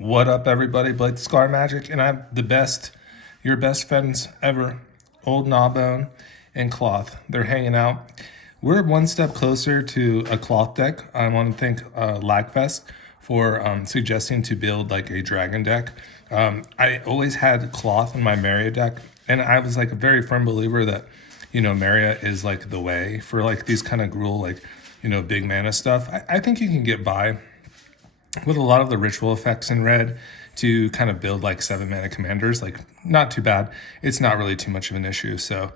What up, everybody? Blake the Scar Magic, and I'm your best friends ever, Old Gnawbone and Klauth. They're hanging out. We're one step closer to a Klauth deck. I want to thank Lagfest for suggesting to build like a dragon deck. I always had Klauth in my Maria deck, and I was like a very firm believer that, Maria is like the way for like these kind of gruel, like, big mana stuff. I think you can get by with a lot of the ritual effects in red to kind of build like 7 mana commanders. Like, not too bad. It's not really too much of an issue. So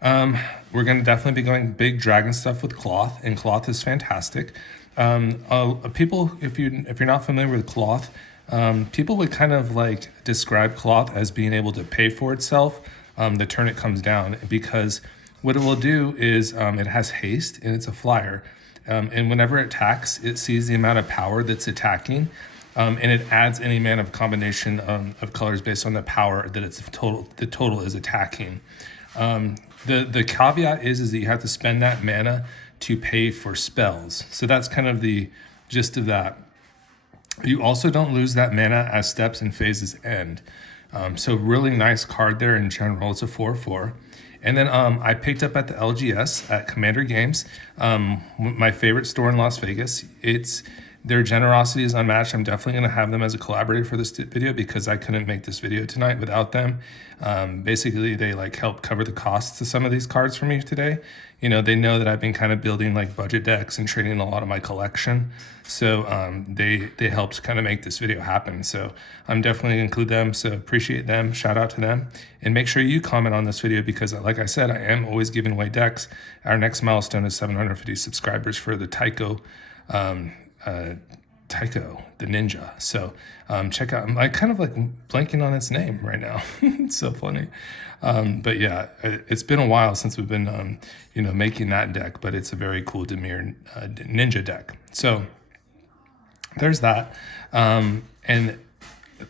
we're going to definitely be going big dragon stuff with Klauth, and Klauth is fantastic. People, if you're not familiar with Klauth, people would kind of like describe Klauth as being able to pay for itself the turn it comes down, because what it will do is it has haste and it's a flyer. And whenever it attacks, it sees the amount of power that's attacking, and it adds any mana of combination of colors based on the power that the total is attacking. The caveat is that you have to spend that mana to pay for spells. So that's kind of the gist of that. You also don't lose that mana as steps and phases end. So really nice card there in general. It's a 4/4. And then I picked up at the LGS at Commander Games, my favorite store in Las Vegas. Their generosity is unmatched. I'm definitely going to have them as a collaborator for this video because I couldn't make this video tonight without them. Basically, they like help cover the costs of some of these cards for me today. They know that I've been kind of building like budget decks and trading a lot of my collection. So they helped kind of make this video happen. So I'm definitely going to include them. So appreciate them. Shout out to them. And make sure you comment on this video because, like I said, I am always giving away decks. Our next milestone is 750 subscribers for the Taeko, the ninja. So check out. I'm kind of like blanking on its name right now. It's so funny. But yeah, it's been a while since we've been making that deck, but it's a very cool Demir ninja deck. So there's that. And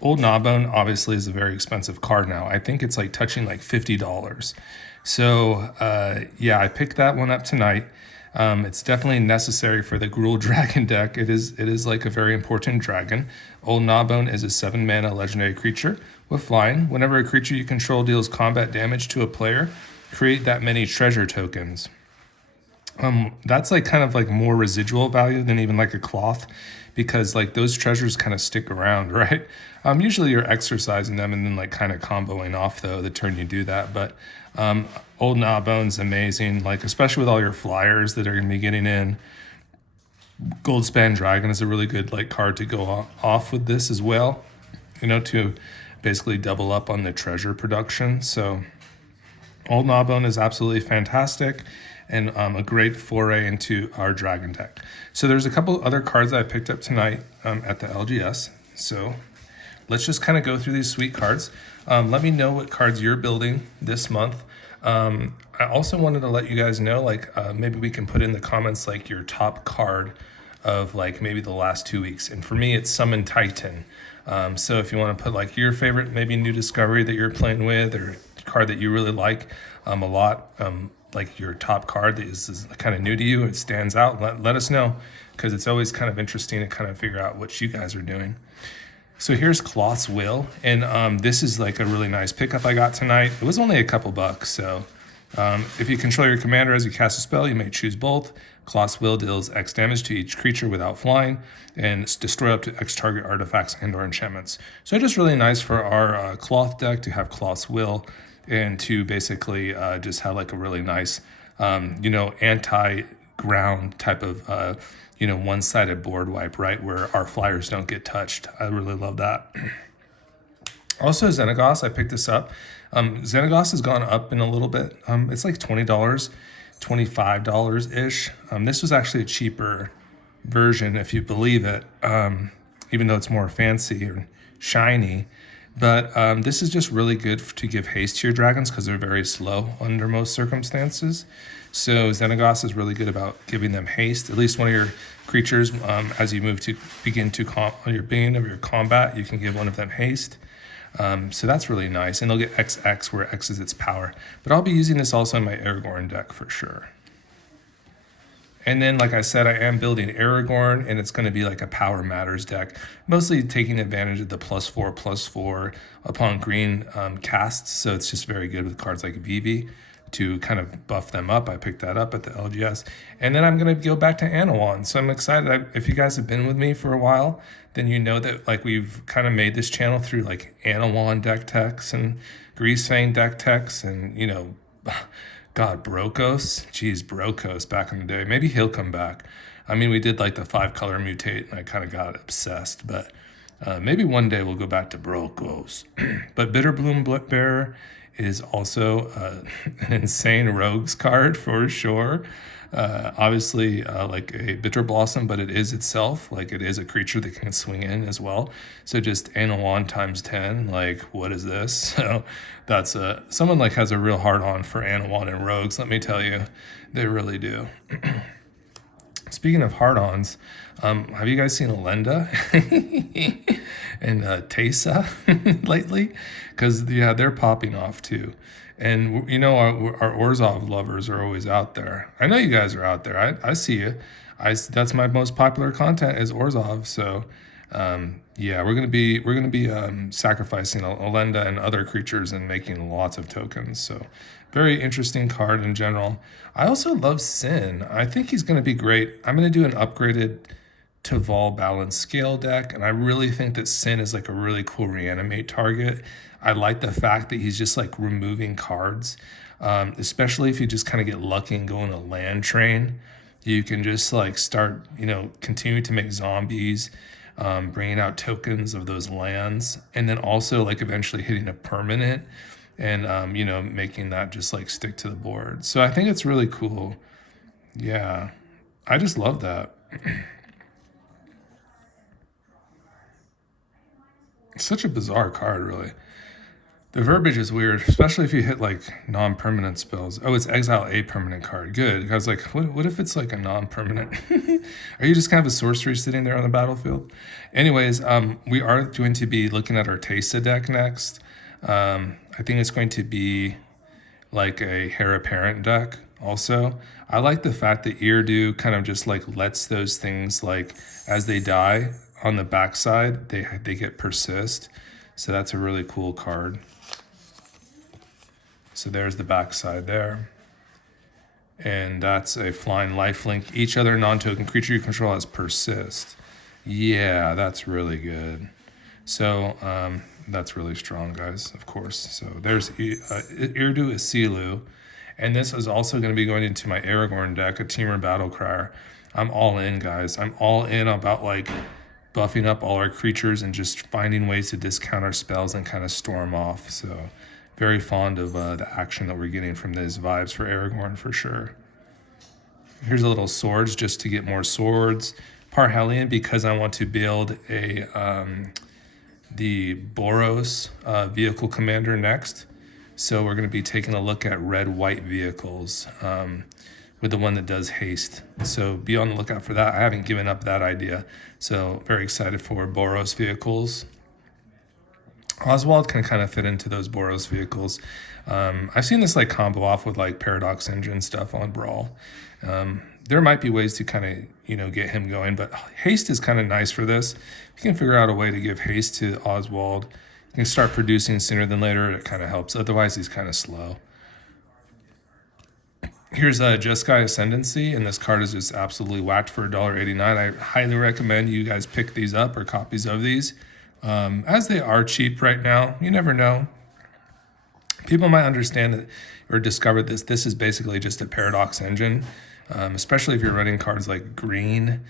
Old Gnawbone obviously is a very expensive card now. I think it's like touching like $50. So yeah, I picked that one up tonight. It's definitely necessary for the Gruul Dragon deck. It is like a very important dragon. Old Gnawbone is a 7-mana legendary creature with flying. Whenever a creature you control deals combat damage to a player, create that many treasure tokens. That's like kind of like more residual value than even like a Klauth, because like those treasures kind of stick around, right? Usually you're exercising them and then like kind of comboing off though the turn you do that. But Old Gnawbone's amazing, like especially with all your flyers that are going to be getting in. Goldspan Dragon is a really good like card to go off with this as well, to basically double up on the treasure production. So Old Gnawbone is absolutely fantastic and a great foray into our dragon deck. So there's a couple other cards that I picked up tonight at the LGS. So let's just kind of go through these sweet cards. Let me know what cards you're building this month. I also wanted to let you guys know, like maybe we can put in the comments like your top card of like maybe the last 2 weeks. And for me, it's Summon Titan. So if you want to put like your favorite, maybe new discovery that you're playing with, or card that you really like a lot, like your top card that is kind of new to you, it stands out, let us know, because it's always kind of interesting to kind of figure out what you guys are doing. So here's Klauth's Will, and this is like a really nice pickup I got tonight. It was only a couple bucks, so if you control your commander as you cast a spell, you may choose both. Klauth's Will deals X damage to each creature without flying, and destroy up to X target artifacts and or enchantments. So just really nice for our Klauth deck to have Klauth's Will, and to basically just have like a really nice, anti-ground type of, one-sided board wipe, right, where our flyers don't get touched. I really love that. Also, Xenagos, I picked this up. Xenagos has gone up in a little bit. It's like $20, $25-ish. This was actually a cheaper version, if you believe it, even though it's more fancy or shiny. But this is just really good to give haste to your dragons because they're very slow under most circumstances. So Xenagos is really good about giving them haste. At least one of your creatures, as you move to begin to on your beginning of your combat, you can give one of them haste. So that's really nice. And they'll get XX, where X is its power. But I'll be using this also in my Aragorn deck for sure. And then, like I said, I am building Aragorn, and it's going to be like a Power Matters deck, mostly taking advantage of the +4/+4 upon green casts. So it's just very good with cards like Vivi to kind of buff them up. I picked that up at the LGS. And then I'm going to go back to Anawan. So I'm excited. If you guys have been with me for a while, then you know that like we've kind of made this channel through like Anawan deck techs and Greasefang deck techs and, you know, God, Brokos. Geez, Brokos back in the day. Maybe he'll come back. I mean, we did like the 5-color mutate and I kind of got obsessed, but maybe one day we'll go back to Brokos. But Bitterbloom Bearer is also an insane rogues card for sure. Obviously, like a Bitter Blossom, but it is itself, like it is a creature that can swing in as well. So just Anawan times 10, like what is this? So that's someone like has a real hard on for Anawan and rogues, let me tell you. They really do. Speaking of hard-ons, have you guys seen Alenda and Teysa lately? Because, yeah, they're popping off too. And, you know, our Orzhov lovers are always out there. I know you guys are out there. I see you. That's my most popular content is Orzhov. So, yeah, we're gonna be sacrificing Alenda and other creatures and making lots of tokens. So, very interesting card in general. I also love Sin. I think he's gonna be great. I'm gonna do an upgraded Taval Balance Scale deck, and I really think that Sin is like a really cool reanimate target. I like the fact that he's just like removing cards, especially if you just kind of get lucky and go in a land train. You can just like start, you know, continue to make zombies, bringing out tokens of those lands, and then also like eventually hitting a permanent and, you know, making that just like stick to the board. So I think it's really cool. Yeah, I just love that. It's such a bizarre card, really. The verbiage is weird, especially if you hit like non-permanent spells. Oh, it's exile a permanent card. Good. I was like, what if it's like a non-permanent? Are you just kind of a sorcery sitting there on the battlefield? Anyways, we are going to be looking at our Teysa deck next. I think it's going to be like a Heir Apparent deck also. I like the fact that Eardu kind of just like lets those things like as they die on the backside, they get persist. So that's a really cool card. So there's the backside there. And that's a flying lifelink. Each other non-token creature you control has persist. Yeah, that's really good. So that's really strong, guys, of course. So there's Irdu Isilu. And this is also going to be going into my Aragorn deck, a Teamer Battlecrier. I'm all in, guys. I'm all in about like buffing up all our creatures and just finding ways to discount our spells and kind of storm off. So very fond of the action that we're getting from these vibes for Aragorn for sure. Here's a little swords just to get more swords. Parhelion because I want to build a the Boros vehicle commander next. So we're going to be taking a look at red-white vehicles with the one that does haste. So be on the lookout for that. I haven't given up that idea. So very excited for Boros vehicles. Oswald can kind of fit into those Boros vehicles. I've seen this like combo off with like Paradox Engine stuff on Brawl. There might be ways to kind of, you know, get him going, but haste is kind of nice for this. If you can figure out a way to give haste to Oswald, you can start producing sooner than later. It kind of helps. Otherwise, he's kind of slow. Here's a Jeskai Ascendancy, and this card is just absolutely whacked for $1.89. I highly recommend you guys pick these up or copies of these. As they are cheap right now, you never know. People might understand that or discover this is basically just a Paradox Engine, especially if you're running cards like green,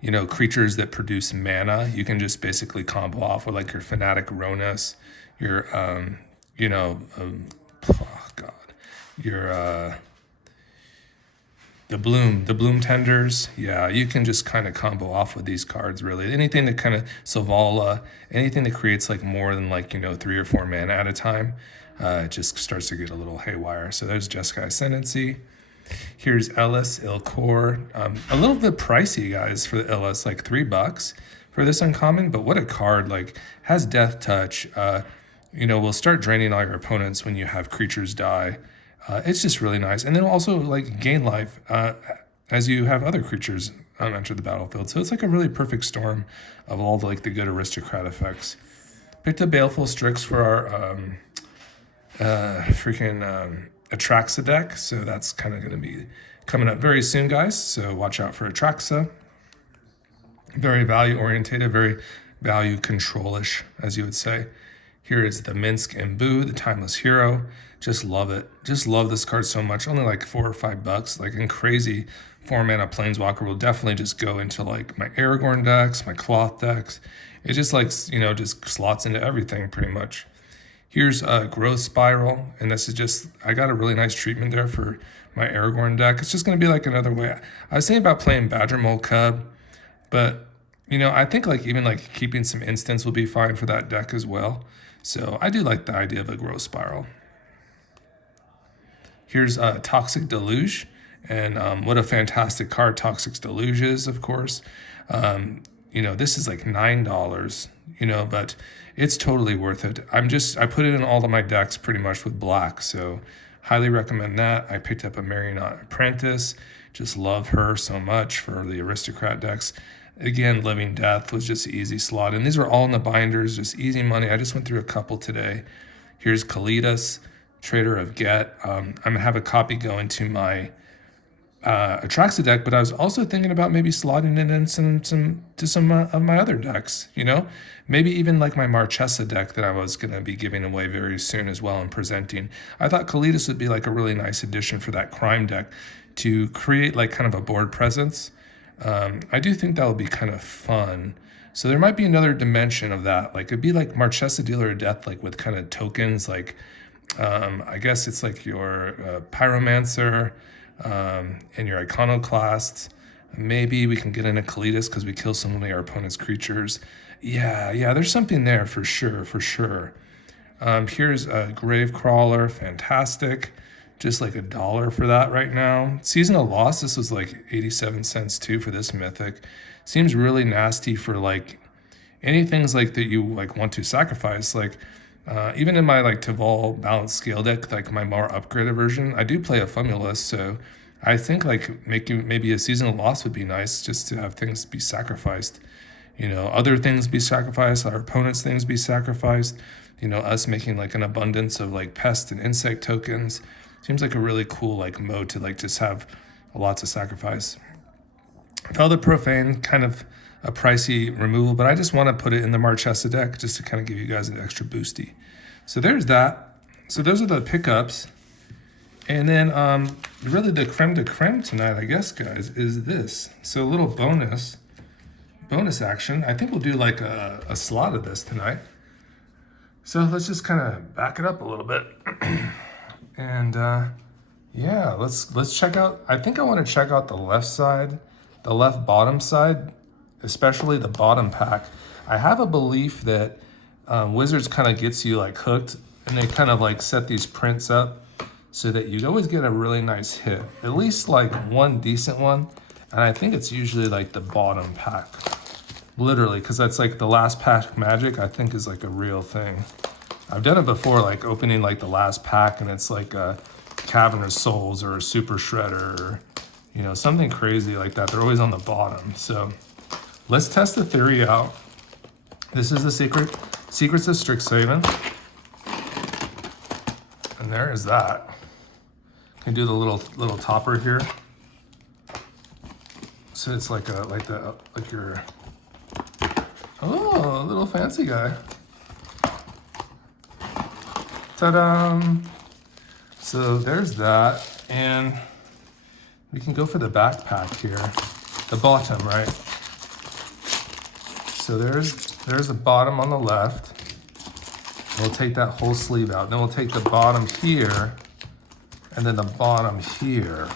you know, creatures that produce mana. You can just basically combo off with like your Fanatic Ronus, your, you know, oh God, your, the bloom tenders. Yeah, you can just kind of combo off with these cards, really. Anything that kind of Savala, anything that creates like more than like, you know, 3 or 4 mana at a time, it just starts to get a little haywire. So there's Jeskai Ascendancy. Here's Ellis Ilkor. A little bit pricey, guys, for the Ellis, like $3 for this uncommon, but what a card. Like, has Death Touch. You know, will start draining all your opponents when you have creatures die. It's just really nice. And then also like gain life. as you have other creatures enter the battlefield. So it's like a really perfect storm of all the, like the good aristocrat effects. Picked up Baleful Strix for our Atraxa deck, so that's kind of going to be coming up very soon, guys. So watch out for Atraxa. Very value orientated, very value control-ish, as you would say. Here is the Minsk Imbu, the Timeless Hero. Just love it. Just love this card so much. Only like $4 or $5. Like in crazy 4-mana Planeswalker will definitely just go into like my Aragorn decks, my Klauth decks. It just like, you know, just slots into everything pretty much. Here's a Growth Spiral, and this is just, I got a really nice treatment there for my Aragorn deck. It's just going to be like another way. I was thinking about playing Badger Mole Cub, but, you know, I think like even like keeping some instants will be fine for that deck as well. So I do like the idea of a Growth Spiral. Here's a Toxic Deluge, and what a fantastic card Toxic Deluge is, of course. You know, this is like $9, you know, but it's totally worth it. I put it in all of my decks pretty much with black, so highly recommend that. I picked up a Marionette Apprentice, just love her so much for the aristocrat decks. Again, Living Death was just easy slot, and these are all in the binders, just easy money. I just went through a couple today. Here's Kalidas, Trader of Get. I'm gonna have a copy go into my Atraxa deck, but I was also thinking about maybe slotting it in some of my other decks, you know? Maybe even like my Marchesa deck that I was going to be giving away very soon as well and presenting. I thought Kalidas would be like a really nice addition for that crime deck to create like kind of a board presence. I do think that would be kind of fun. So there might be another dimension of that. Like it'd be like Marchesa Dealer of Death, like with kind of tokens, like I guess it's like your Pyromancer, and your Iconoclasts. Maybe we can get in a Kalidas because we kill some of our opponent's creatures. Yeah, there's something there for sure. Here's a Gravecrawler, fantastic. Just like $1 for that right now. Season of Loss, this was like 87 cents too for this mythic. Seems really nasty for like any things like that you like want to sacrifice. Like even in my like Tival balanced scale deck, like my more upgraded version, I do play a Fumulus, so I think like making maybe a Season of Loss would be nice just to have things be sacrificed. You know, other things be sacrificed, our opponents' things be sacrificed. You know, us making like an abundance of like pest and insect tokens. Seems like a really cool like mode to like just have lots of sacrifice. Velvet Profane, kind of a pricey removal, but I just want to put it in the Marchesa deck just to kind of give you guys an extra boosty. So there's that. So those are the pickups. And then really the creme de creme tonight, I guess, guys, is this. So a little bonus action. I think we'll do like a slot of this tonight. So let's just kind of back it up a little bit. And yeah, let's check out, I think I want to check out the left side, the left bottom side, especially the bottom pack. I have a belief that Wizards kind of gets you like hooked, and they kind of like set these prints up so that you'd always get a really nice hit, at least like one decent one. And I think it's usually like the bottom pack, literally, because that's like the last pack magic, I think is like a real thing. I've done it before, like opening like the last pack and it's like a Cavernous Souls or a Super Shredder or, you know, something crazy like that. They're always on the bottom. So let's test the theory out. This is the Secrets of Strixhaven. And there is that. Can do the little topper here. So it's like your, oh, a little fancy guy. Ta-da! So there's that, and we can go for the backpack here, the bottom, right? So there's the bottom on the left. We'll take that whole sleeve out. Then we'll take the bottom here, and then the bottom here,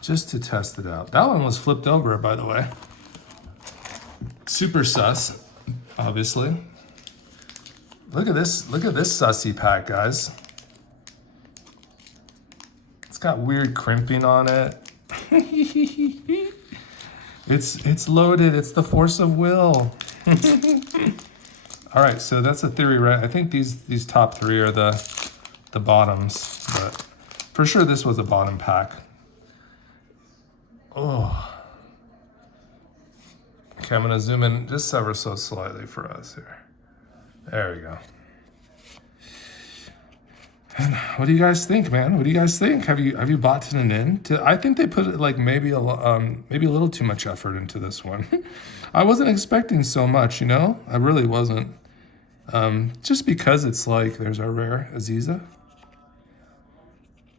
just to test it out. That one was flipped over, by the way. Super sus, obviously. Look at this sussy pack, guys. It's got weird crimping on it. It's loaded, it's the force of will. All right, so that's a theory, right? I think these top three are the bottoms, but for sure this was a bottom pack. Oh. Okay, I'm gonna zoom in just ever so slightly for us here. There we go. And what do you guys think, man? What do you guys think? Have you bought an in? I think they put like maybe a little too much effort into this one. I wasn't expecting so much, you know. I really wasn't. Just because it's like there's our rare Aziza.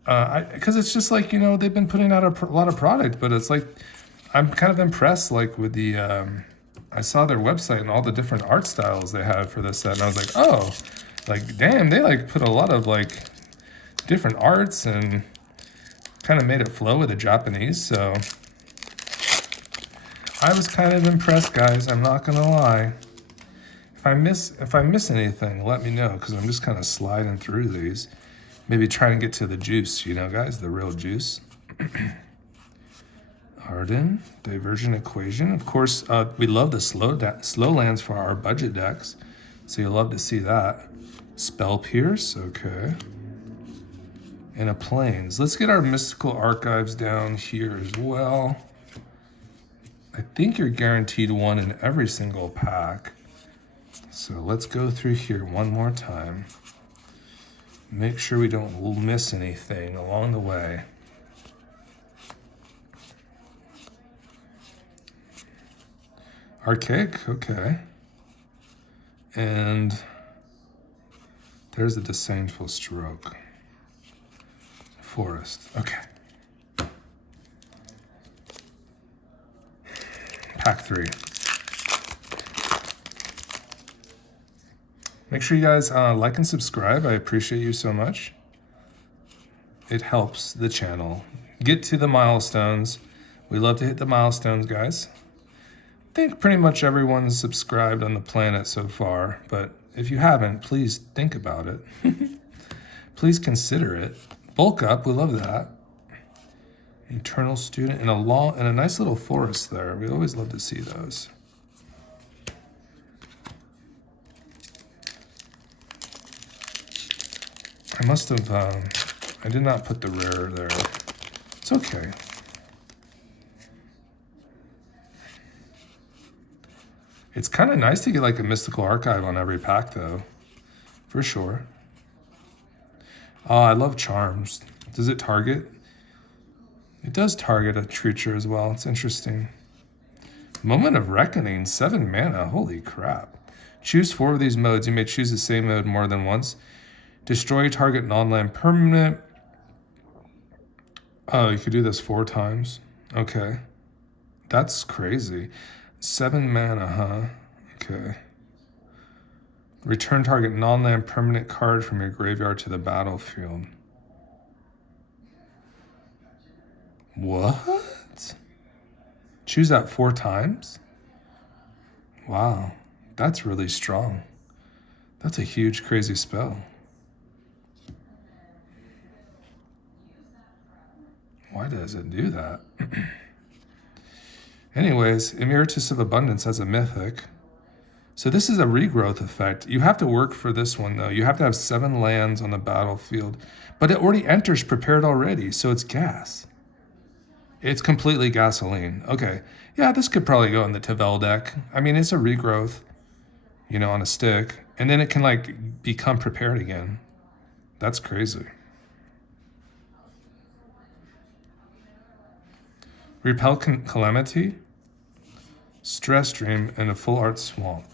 Because it's just like, you know, they've been putting out a lot of product, but it's like I'm kind of impressed like with the. I saw their website and all the different art styles they had for this set, and I was like, oh. Like, damn, they like put a lot of like different arts and kind of made it flow with the Japanese. So I was kind of impressed, guys. I'm not gonna lie. If I miss anything, let me know, because I'm just kind of sliding through these. Maybe trying to get to the juice, you know, guys, the real juice. Arden, Divergent Equation. Of course, we love the slow lands for our budget decks, so you'll love to see that. Spell Pierce, okay. And a Plains. Let's get our Mystical Archives down here as well. I think you're guaranteed one in every single pack. So let's go through here one more time. Make sure we don't miss anything along the way. Archaic, okay. And there's a Disdainful Stroke. Forest, okay. Pack 3. Make sure you guys like and subscribe. I appreciate you so much. It helps the channel get to the milestones. We love to hit the milestones, guys. I think pretty much everyone's subscribed on the planet so far, but if you haven't, please think about it. Please consider it. Bulk up, we love that. Eternal Student and a nice little forest there. We always love to see those. I must have, I did not put the rare there. It's okay. It's kind of nice to get like a Mystical Archive on every pack though, for sure. Oh, I love Charms. Does it target? It does target a creature as well. It's interesting. Moment of Reckoning, 7 mana, holy crap. Choose 4 of these modes. You may choose the same mode more than once. Destroy target non-land permanent. Oh, you could do this 4 times. Okay. That's crazy. 7 mana, huh? Okay. Return target non-land permanent card from your graveyard to the battlefield. What? Choose that 4 times? Wow. That's really strong. That's a huge, crazy spell. Why does it do that? Anyways, Emeritus of Abundance has a mythic. So this is a regrowth effect. You have to work for this one, though. You have to have 7 lands on the battlefield. But it already enters prepared already, so it's gas. It's completely gasoline. Okay. Yeah, this could probably go in the Tavel deck. I mean, it's a regrowth, you know, on a stick. And then it can, like, become prepared again. That's crazy. Repel Calamity, Stress Dream, and a Full Art Swamp.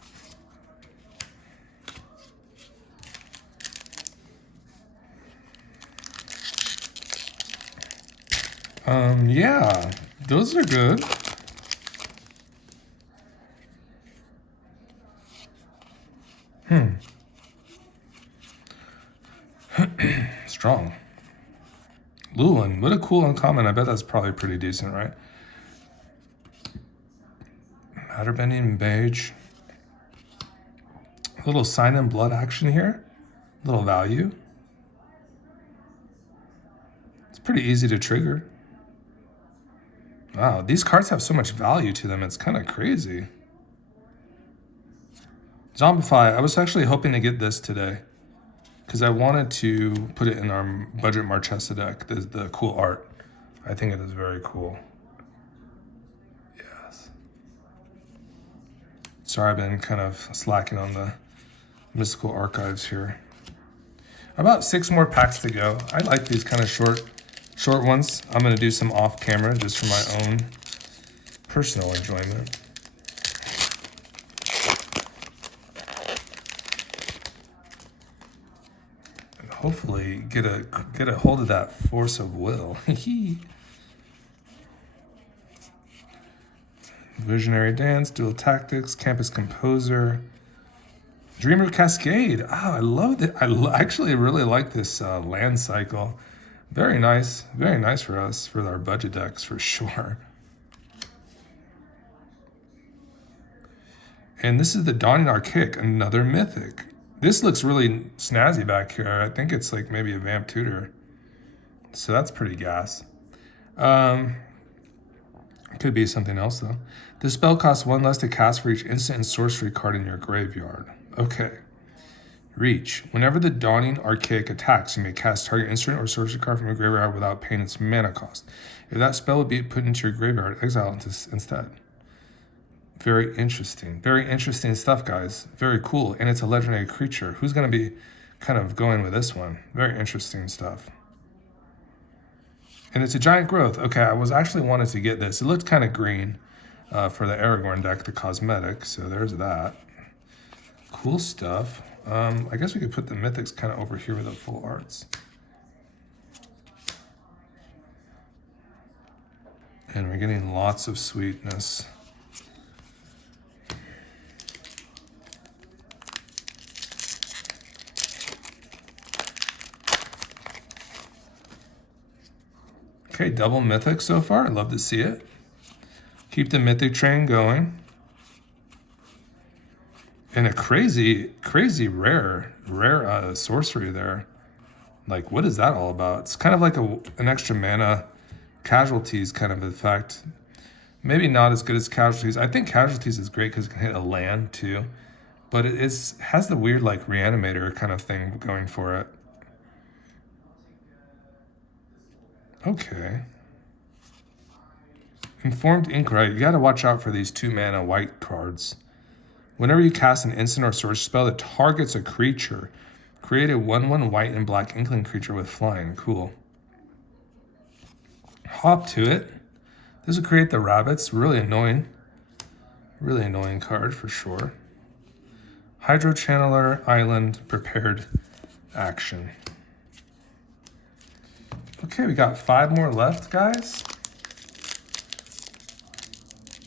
Yeah, those are good. Strong. Lulin, what a cool uncommon. I bet that's probably pretty decent, right? Matterbending Beige. A little Sign in Blood action here. A little value. It's pretty easy to trigger. Wow, these cards have so much value to them. It's kind of crazy. Zombify. I was actually hoping to get this today because I wanted to put it in our budget Marchesa deck, the cool art. I think it is very cool. Sorry, I've been kind of slacking on the mystical archives here. About 6 more packs to go. I like these kind of short ones. I'm gonna do some off camera just for my own personal enjoyment. And hopefully get a hold of that force of will. Visionary Dance, Dual Tactics, Campus Composer, Dreamer Cascade. Oh, I love it. Actually really like this land cycle. Very nice for us, for our budget decks for sure. And this is the Dawning Archaic, another mythic. This looks really snazzy back here. I think it's like maybe a Vamp Tutor. So that's pretty gas. Could be something else though. The spell costs 1 less to cast for each instant and sorcery card in your graveyard. Okay. Reach. Whenever the Dawning Archaic attacks, you may cast target instant or sorcery card from your graveyard without paying its mana cost. If that spell would be put into your graveyard, exile it instead. Very interesting. Very interesting stuff, guys. Very cool. And it's a legendary creature. Who's going to be kind of going with this one? Very interesting stuff. And it's a giant growth. Okay, I was actually wanted to get this. It looked kind of green for the Aragorn deck, the cosmetic. So there's that. Cool stuff. I guess we could put the mythics kind of over here with the full arts. And we're getting lots of sweetness. Okay, double mythic so far. I'd love to see it. Keep the mythic train going. And a crazy rare sorcery there. Like, what is that all about? It's kind of like an extra mana casualties kind of effect. Maybe not as good as casualties. I think casualties is great because it can hit a land too. But it has the weird like reanimator kind of thing going for it. Okay. Informed Inquiry. You got to watch out for these 2 mana white cards. Whenever you cast an instant or sorcery spell that targets a creature, create a 1/1 white and black inkling creature with flying. Cool. Hop to it. This will create the rabbits. Really annoying. Really annoying card for sure. Hydro Channeler, Island, Prepared Action. Okay, we got 5 more left, guys.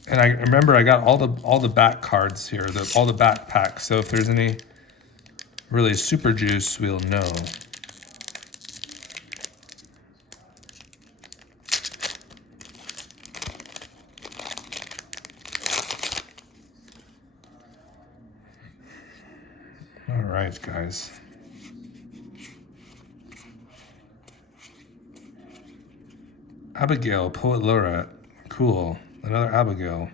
And I remember I got all the back cards here, all the back packs. So if there's any really super juice, we'll know. All right, guys. Abigail, Poet Laureate. Cool. Another Abigail.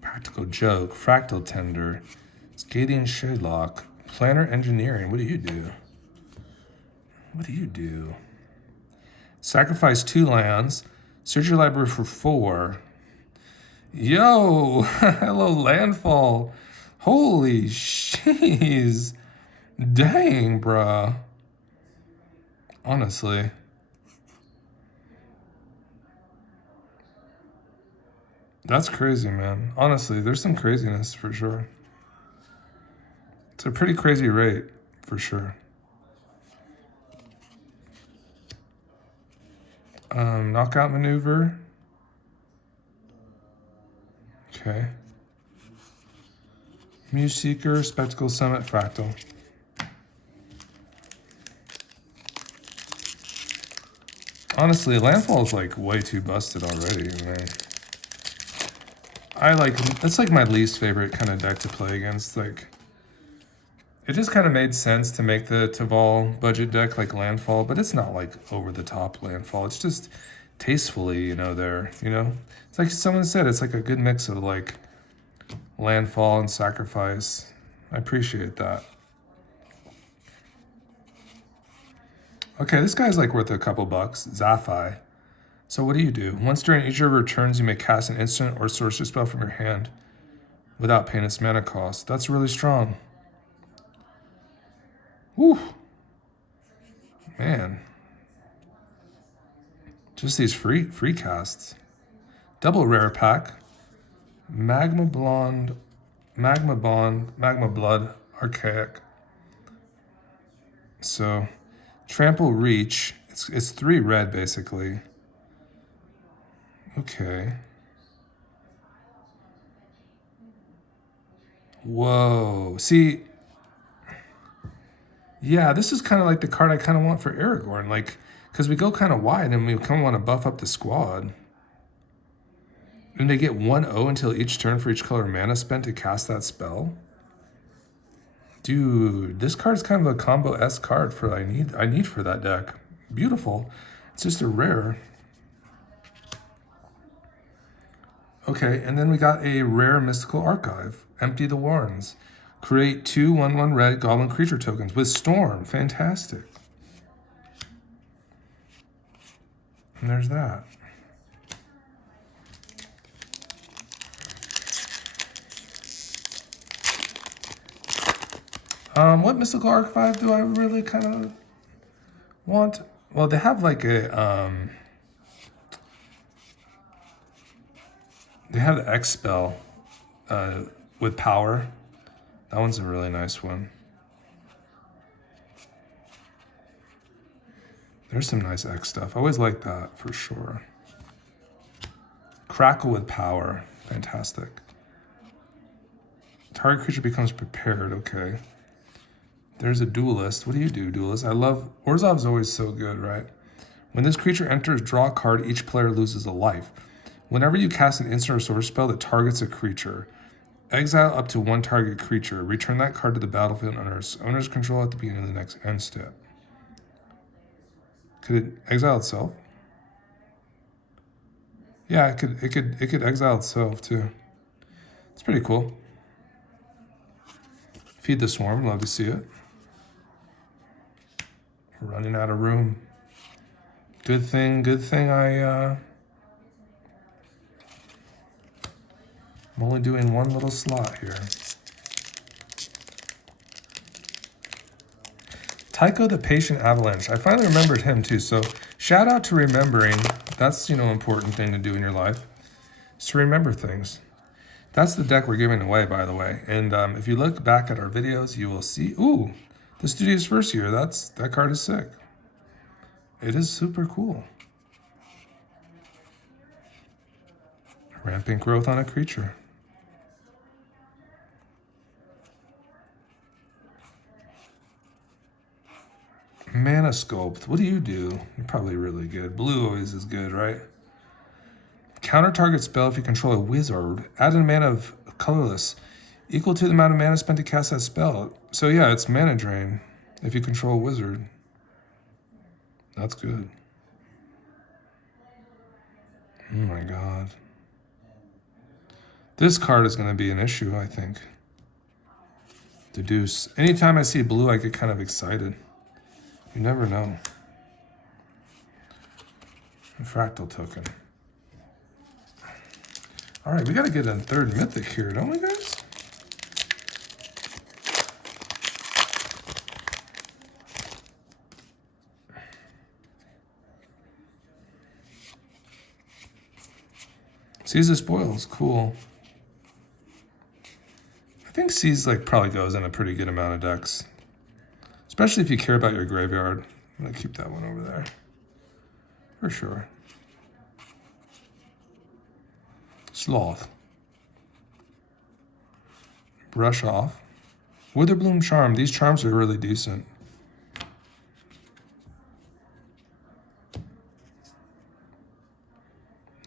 Practical Joke. Fractal Tender. Skating Shadlock. Planner Engineering. What do you do? What do you do? Sacrifice 2 lands. Search your library for 4. Yo! Hello, Landfall. Holy jeez. Dang, bruh. Honestly. That's crazy, man. Honestly, there's some craziness for sure. It's a pretty crazy rate, for sure. Knockout Maneuver. Okay. Muse Seeker, Spectacle Summit, Fractal. Honestly, Landfall is like way too busted already, man. That's like my least favorite kind of deck to play against. Like, it just kind of made sense to make the Taval budget deck like Landfall, but it's not like over the top Landfall. It's just tastefully, there, It's like someone said, it's like a good mix of like Landfall and Sacrifice. I appreciate that. Okay, this guy's like worth a couple bucks. Zaphi. So what do? Once during each of your turns, you may cast an instant or sorcery spell from your hand without paying its mana cost. That's really strong. Woo! Man. Just these free casts. Double rare pack. Magma Blonde, Magma Bond, Magma Blood, Archaic. So, Trample Reach. It's 3 red, basically. Okay. Whoa. See, yeah, this is kind of like the card I kind of want for Aragorn. Like, because we go kind of wide and we kind of want to buff up the squad. And they get 1/0 until each turn for each color mana spent to cast that spell. Dude, this card's kind of a combo-S card for I need for that deck. Beautiful. It's just a rare. Okay, and then we got a rare Mystical Archive. Empty the Warrens. Create 2 1/1 red goblin creature tokens with Storm. Fantastic. And there's that. What Mystical Archive do I really kind of want? Well, they have like a, they have the X spell with power. That one's a really nice one. There's some nice X stuff. I always like that for sure. Crackle with power. Fantastic. Target creature becomes prepared. Okay. There's a duelist. What do, duelist? I love... Orzhov's always so good, right? When this creature enters, draw a card. Each player loses a life. Whenever you cast an instant or sorcery spell that targets a creature, exile up to 1 target creature. Return that card to the battlefield under its owner's control at the beginning of the next end step. Could it exile itself? Yeah, it could exile itself too. It's pretty cool. Feed the Swarm. Love to see it. We're running out of room. Good thing I'm only doing 1 little slot here. Taeko the Patient Avalanche. I finally remembered him too, so shout out to remembering. That's, important thing to do in your life, is to remember things. That's the deck we're giving away, by the way. And if you look back at our videos, you will see, ooh, the studio's first year. That card is sick. It is super cool. Rampant growth on a creature. Mana Sculpt. What do? You're probably really good. Blue always is good, right? Counter target spell if you control a wizard. Add a mana of colorless equal to the amount of mana spent to cast that spell. So yeah, it's mana drain if you control a wizard. That's good. Oh my god. This card is going to be an issue, I think. The Deuce. Anytime I see blue, I get kind of excited. You never know. A Fractal token. All right, we got to get a 3rd mythic here, don't we, guys? Seize the Spoils, cool. I think Seize probably goes in a pretty good amount of decks. Especially if you care about your graveyard. I'm going to keep that one over there. For sure. Sloth. Brush Off. Witherbloom Charm. These charms are really decent.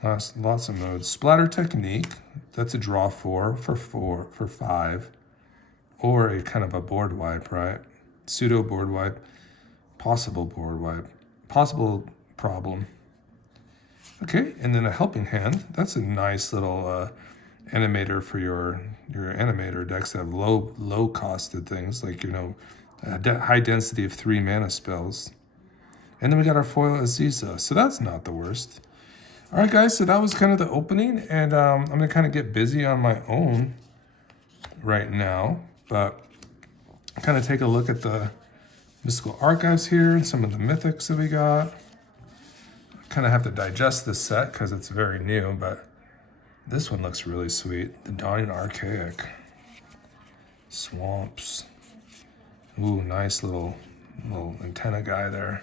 Lots of modes. Splatter Technique. That's a draw 4 for 5. Or a kind of a board wipe, right? Pseudo board wipe. Possible board wipe. Possible problem. Okay, and then a Helping Hand. That's a nice little animator for your animator decks that have low costed things like, high density of 3 mana spells. And then we got our foil Aziza. So that's not the worst. All right, guys, so that was kind of the opening, and I'm going to kind of get busy on my own right now, but kind of take a look at the mystical archives here and some of the mythics that we got. Kind of have to digest this set because it's very new, but this one looks really sweet. The Dawning Archaic. Swamps. Ooh, nice little antenna guy there.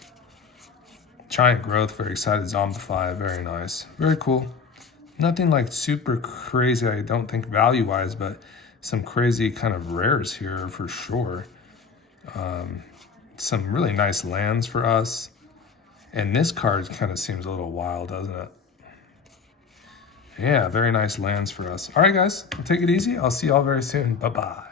Giant Growth, very excited. Zombify, very nice. Very cool. Nothing like super crazy, I don't think value-wise, but some crazy kind of rares here for sure. Some really nice lands for us. And this card kind of seems a little wild, doesn't it? Yeah, very nice lands for us. All right, guys, take it easy. I'll see y'all very soon. Bye-bye.